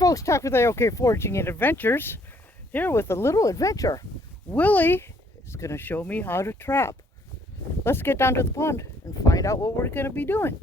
folks, Thack with Ia Foraging and Adventures, here with a little adventure. Willie is going to show me how to trap. Let's get down to the pond and find out what we're going to be doing.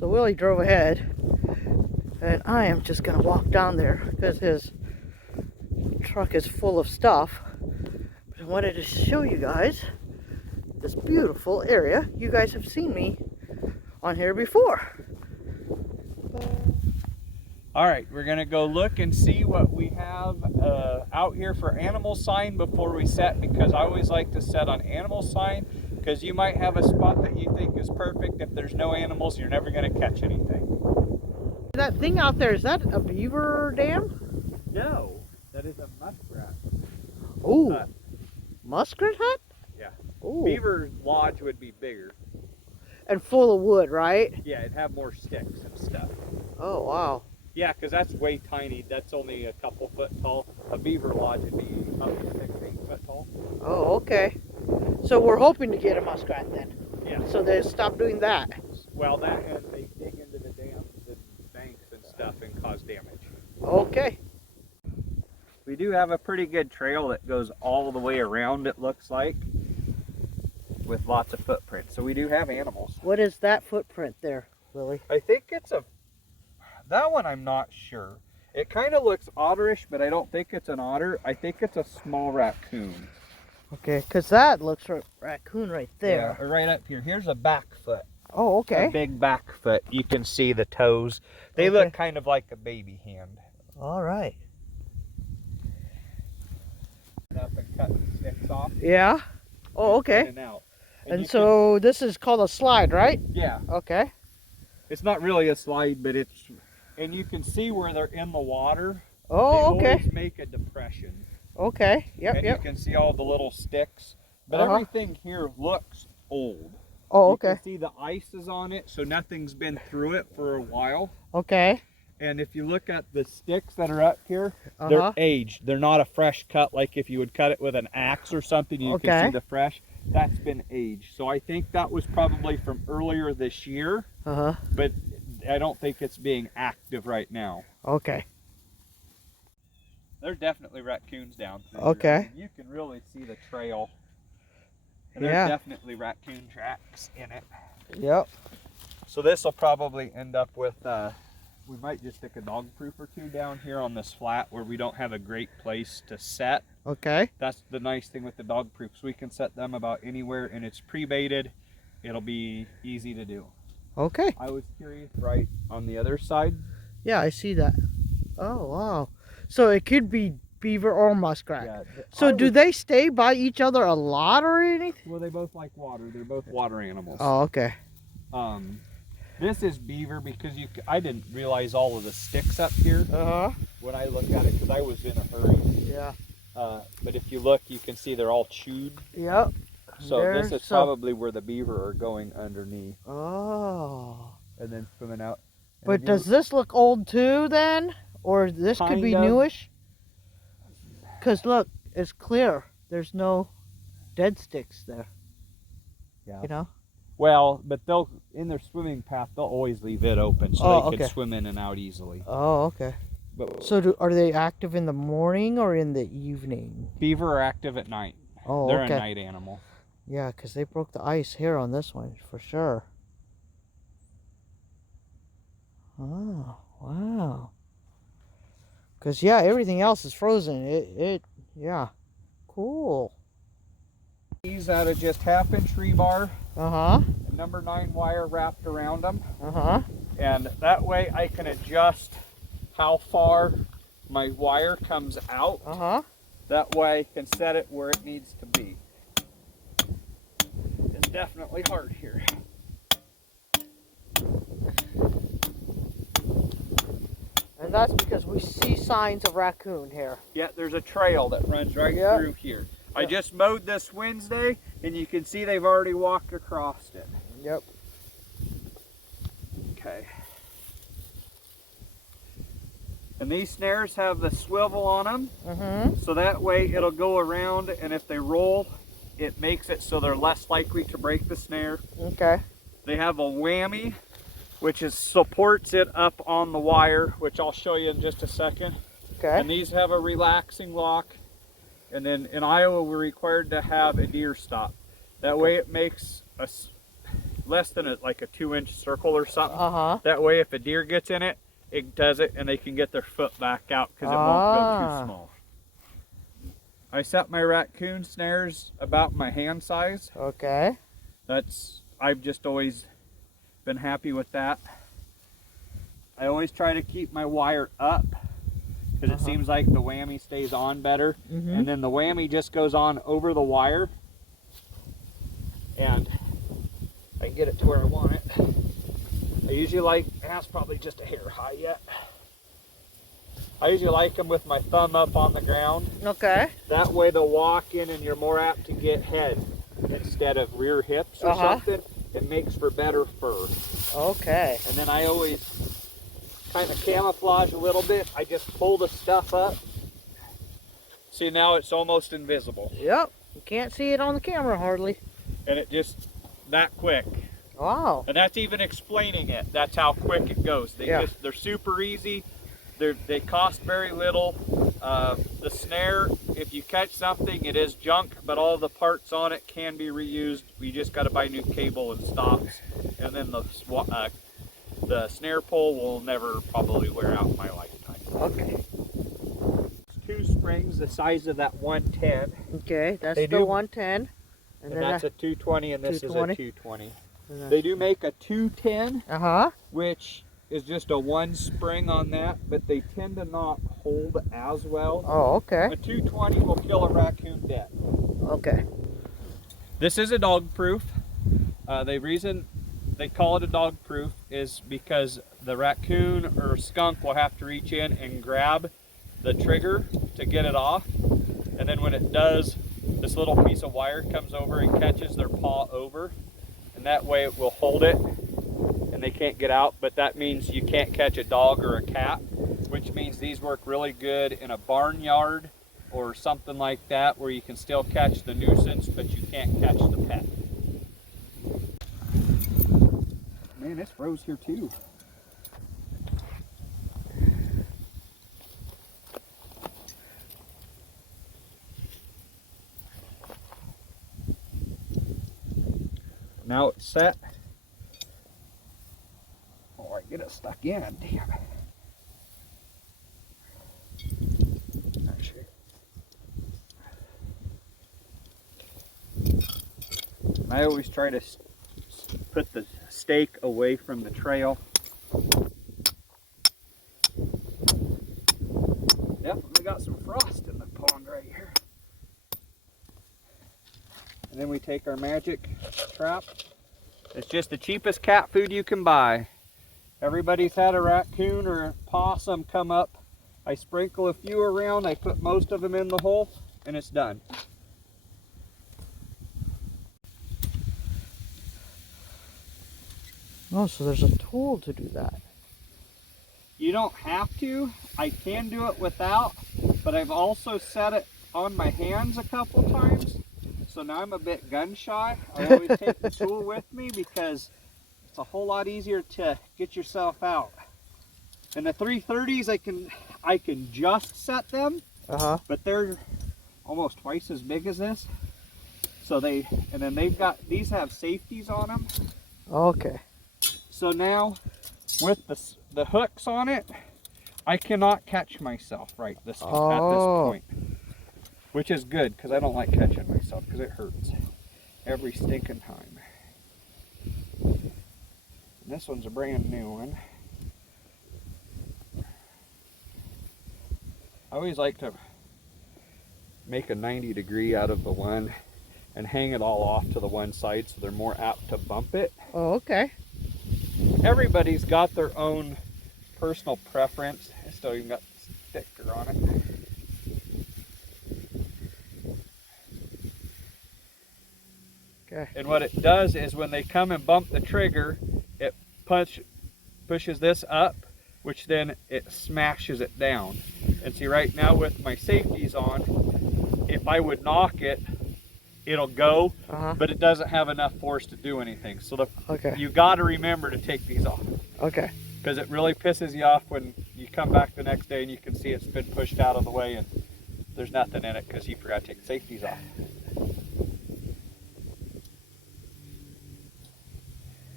So Willie drove ahead, and I am just going to walk down there because his truck is full of stuff. But I wanted to show you guys this beautiful area. You guys have seen me on here before. All right, we're gonna go look and see what we have out here for animal sign before we set, because I always like to set on animal sign, because you might have a spot that you think is perfect. If there's no animals, you're never gonna catch anything. That thing out there, is that a beaver dam? No, that is a muskrat. Oh, muskrat hut? Yeah. Ooh. Beaver lodge would be bigger. And full of wood, right? Yeah, it'd have more sticks and stuff. Oh, wow. Yeah, because that's way tiny. That's only a couple foot tall. A beaver lodge would be probably 6-8 foot tall. Oh, okay. So we're hoping to get a muskrat then. Yeah. So they stop doing that. Well, that and they dig into the dams and banks and stuff and cause damage. Okay. We do have a pretty good trail that goes all the way around, it looks like, with lots of footprints. So we do have animals. What is that footprint there, Willie? I think it's that one I'm not sure. It kind of looks otterish, but I don't think it's an otter. I think it's a small raccoon. Okay, because that looks like raccoon right there. Yeah, right up here. Here's a back foot. Oh, okay. A big back foot. You can see the toes. They look kind of like a baby hand. All right. Up and cut the sticks off. Yeah. Oh, okay. In and out. And so this is called a slide, right? Yeah. Okay. It's not really a slide, but it's, and you can see where they're in the water. Oh, they okay. always make a depression. Okay. Yep, and yep. you can see all the little sticks. But everything here looks old. Oh, okay. You can see the ice is on it, so nothing's been through it for a while. Okay. And if you look at the sticks that are up here, they're aged. They're not a fresh cut, like if you would cut it with an axe or something, you can see the fresh. That's been aged. So I think that was probably from earlier this year. But I don't think it's being active right now. Okay. There's definitely raccoons down through here. You can really see the trail. And there's definitely raccoon tracks in it. Yep. So this will probably end up with, we might just stick a dog proof or two down here on this flat where we don't have a great place to set. Okay. That's the nice thing with the dog proofs. We can set them about anywhere, and it's pre-baited. It'll be easy to do. Okay. I was curious, right on the other side. Yeah, I see that. Oh, wow. So it could be beaver or muskrat. Yeah, so do they stay by each other a lot or anything? Well, they both like water. They're both water animals. Oh, okay. This is beaver because I didn't realize all of the sticks up here when I looked at it, because I was in a hurry. Yeah. But if you look, you can see they're all chewed. Yep. So this is probably where the beaver are going underneath. Oh. And then swimming out. And but does this look old too then? Or this could be newish? Because look, it's clear. There's no dead sticks there. Yeah. You know? Well, but they'll, in their swimming path, they'll always leave it open so they can swim in and out easily. Oh, okay. But so are they active in the morning or in the evening? Beaver are active at night. Oh, They're a night animal. Yeah, because they broke the ice here on this one, for sure. Oh, wow. Because, yeah, everything else is frozen. Yeah. Cool. These out of just 1/2-inch rebar. Number 9 wire wrapped around them. And that way I can adjust how far my wire comes out. That way I can set it where it needs to be. It's definitely hard here. And that's because we see signs of raccoon here. Yeah, there's a trail that runs right through here. I just mowed this Wednesday, and you can see they've already walked across it. Yep. Okay. And these snares have the swivel on them, so that way it'll go around, and if they roll, it makes it so they're less likely to break the snare. Okay. They have a whammy, which supports it up on the wire, which I'll show you in just a second. Okay. And these have a relaxing lock. And then in Iowa, we're required to have a deer stop. That way it makes a less than like a 2-inch circle or something. That way if a deer gets in it, it does it and they can get their foot back out because it won't go too small. I set my raccoon snares about my hand size. Okay. I've just always been happy with that. I always try to keep my wire up because it seems like the whammy stays on better. And then the whammy just goes on over the wire. And I can get it to where I want it. I usually like, that's probably just a hair high yet. I usually like them with my thumb up on the ground. Okay. That way they'll walk in and you're more apt to get head instead of rear hips or something. It makes for better fur. Okay. And then I always kind of camouflage a little bit. I just pull the stuff up. See, now it's almost invisible. Yep. You can't see it on the camera hardly. And it just, that quick. Wow. And that's even explaining it. That's how quick it goes. They're super easy. They cost very little. The snare, if you catch something, it is junk, but all the parts on it can be reused. We just got to buy new cable and stops. And then the snare pole will never probably wear out in my lifetime. Okay. It's 2 springs the size of that 110. Okay, that's the 110. And that's a 220, and this 220. is a 220. They do make a 210, which is just a 1 spring on that, but they tend to not hold as well. Oh, okay. A 220 will kill a raccoon dead. Okay. This is a dog proof. The reason they call it a dog proof is because the raccoon or skunk will have to reach in and grab the trigger to get it off. And then when it does, this little piece of wire comes over and catches their paw over. And that way it will hold it and they can't get out, but that means you can't catch a dog or a cat, which means these work really good in a barnyard or something like that where you can still catch the nuisance, but you can't catch the pet. Man, this froze here too. Now it's set. Oh, I get it stuck in, damn it. I always try to put the stake away from the trail. Definitely got some frost in the pond right here. And then we take our magic trap. It's just the cheapest cat food you can buy. Everybody's had a raccoon or a possum come up. I sprinkle a few around, I put most of them in the hole, and it's done. Oh, so there's a tool to do that. You don't have to. I can do it without, but I've also set it on my hands a couple times. So now I'm a bit gun shy. I always take the tool with me because it's a whole lot easier to get yourself out. And the 330s, I can just set them, but they're almost twice as big as this. So and then these have safeties on them. Okay. So now with the hooks on it, I cannot catch myself at this point. Which is good, because I don't like catching myself, because it hurts every stinking time. And this one's a brand new one. I always like to make a 90-degree out of the one and hang it all off to the one side so they're more apt to bump it. Oh, okay. Everybody's got their own personal preference. It's still even got the sticker on it. Okay. And what it does is when they come and bump the trigger, it pushes this up, which then it smashes it down. And see, right now with my safeties on, if I would knock it, it'll go, but it doesn't have enough force to do anything. So you got to remember to take these off. Okay. Because it really pisses you off when you come back the next day and you can see it's been pushed out of the way and there's nothing in it because you forgot to take the safeties off.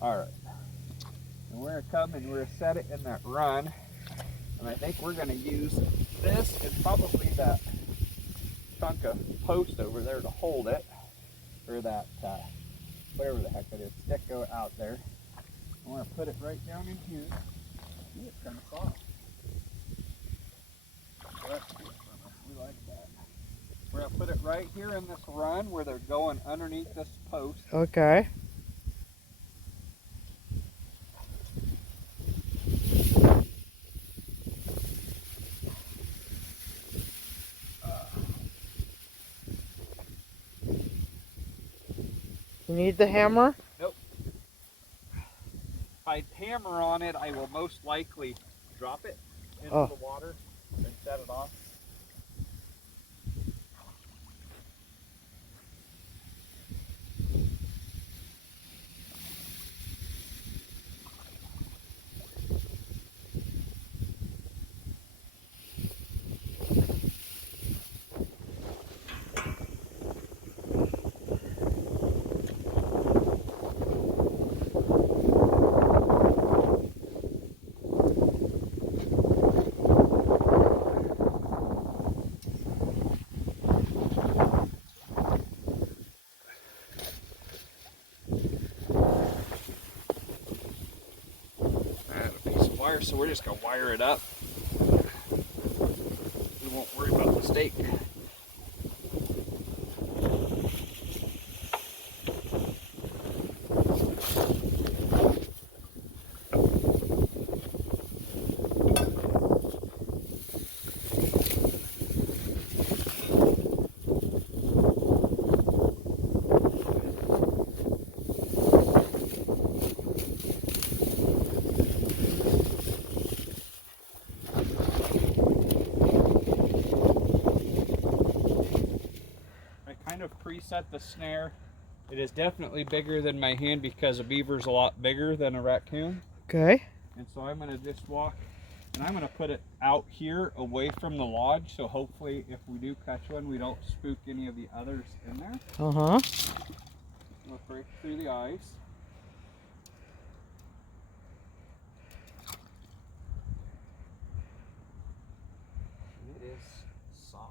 All right. And we're going to come and we're going to set it in that run. And I think we're going to use this and probably that chunk of post over there to hold it. Or that, whatever the heck it is, stick go out there. I want to put it right down in here. Ooh, it's kind of soft. We like that. We're going to put it right here in this run where they're going underneath this post. Okay. You need the hammer? Nope. If I hammer on it, I will most likely drop it into the water and set it off. So we're just going to wire it up. We won't worry about the stake. Preset the snare. It is definitely bigger than my hand because a beaver's a lot bigger than a raccoon. Okay. And so I'm going to just walk and I'm going to put it out here away from the lodge, so hopefully if we do catch one we don't spook any of the others in there. Look right through the eyes. It is soft.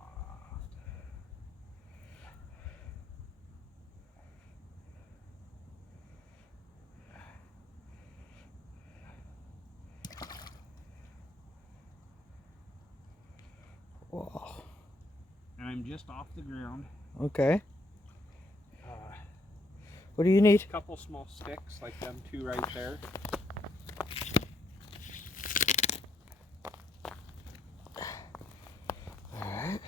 Whoa. And I'm just off the ground. Okay. What do you need? A couple small sticks, like them two right there. Alright.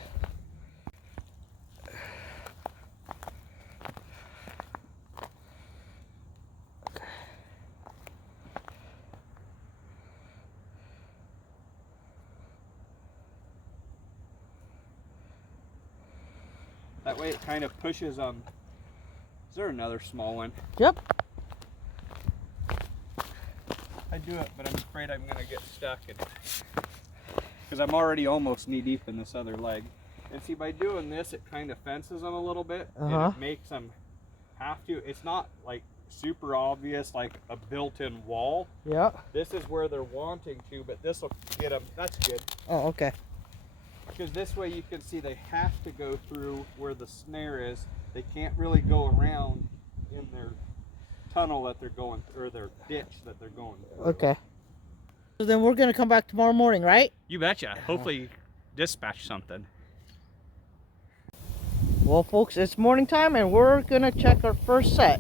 That way it kind of pushes on. Is there another small one? Yep. I do it, but I'm afraid I'm going to get stuck in it. Because I'm already almost knee deep in this other leg. And see, by doing this, it kind of fences them a little bit. And it makes them have to. It's not like super obvious, like a built-in wall. Yeah. This is where they're wanting to, but this will get them. That's good. Oh, okay. Because this way you can see they have to go through where the snare is. They can't really go around in their tunnel that they're going through, or their ditch that they're going through. Okay. So then we're going to come back tomorrow morning, right? You betcha. Hopefully dispatch something. Well, folks, it's morning time and we're going to check our first set.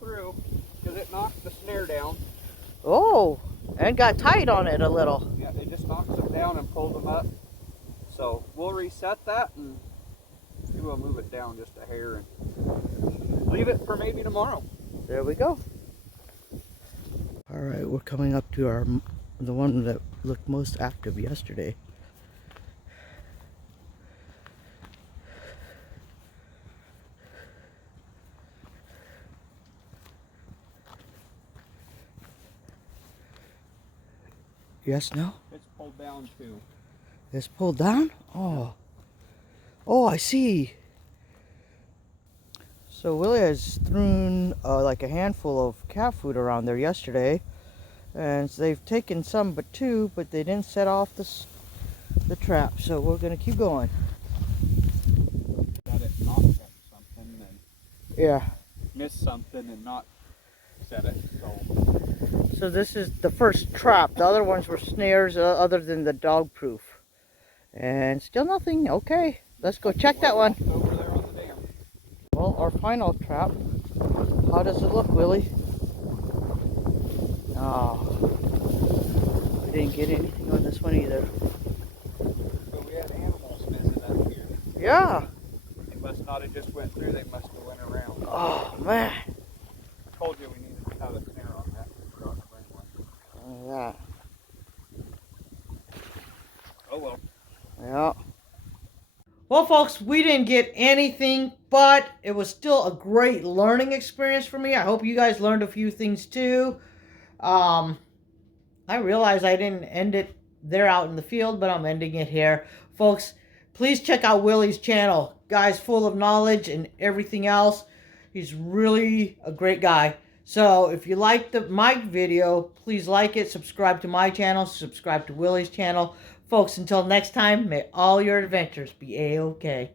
Through, because it knocked the snare down. Oh, and got tight on it a little. Yeah, they just knocked down and pulled them up. So we'll reset that and maybe we'll move it down just a hair and leave it for maybe tomorrow. There we go. All right, we're coming up to the one that looked most active yesterday. Yes, no? It's pulled down too. It's pulled down? Oh. Oh, I see. So Willie has thrown like a handful of cat food around there yesterday. And so they've taken some but two, but they didn't set off the trap. So we're going to keep going. Got it not set something and yeah, miss something and not set it. So this is the first trap. The other ones were snares other than the dog proof. And still nothing. Okay, let's go check that one. Over there on the dam. Well, our final trap. How does it look, Willie? Oh, we didn't get anything on this one either. So we had animals missing up here. Yeah. They must not have just went through. They must have went around. Oh man. I told you we needed to have a snare on that. Yeah. Oh well. Yeah. Well, folks, we didn't get anything, but it was still a great learning experience for me. I hope you guys learned a few things too. I realized I didn't end it there out in the field, but I'm ending it here. Folks, please check out Willie's channel. Guy's full of knowledge and everything else. He's really a great guy. So if you liked my video, please like it, subscribe to my channel, subscribe to Willie's channel. Folks, until next time, may all your adventures be A-OK.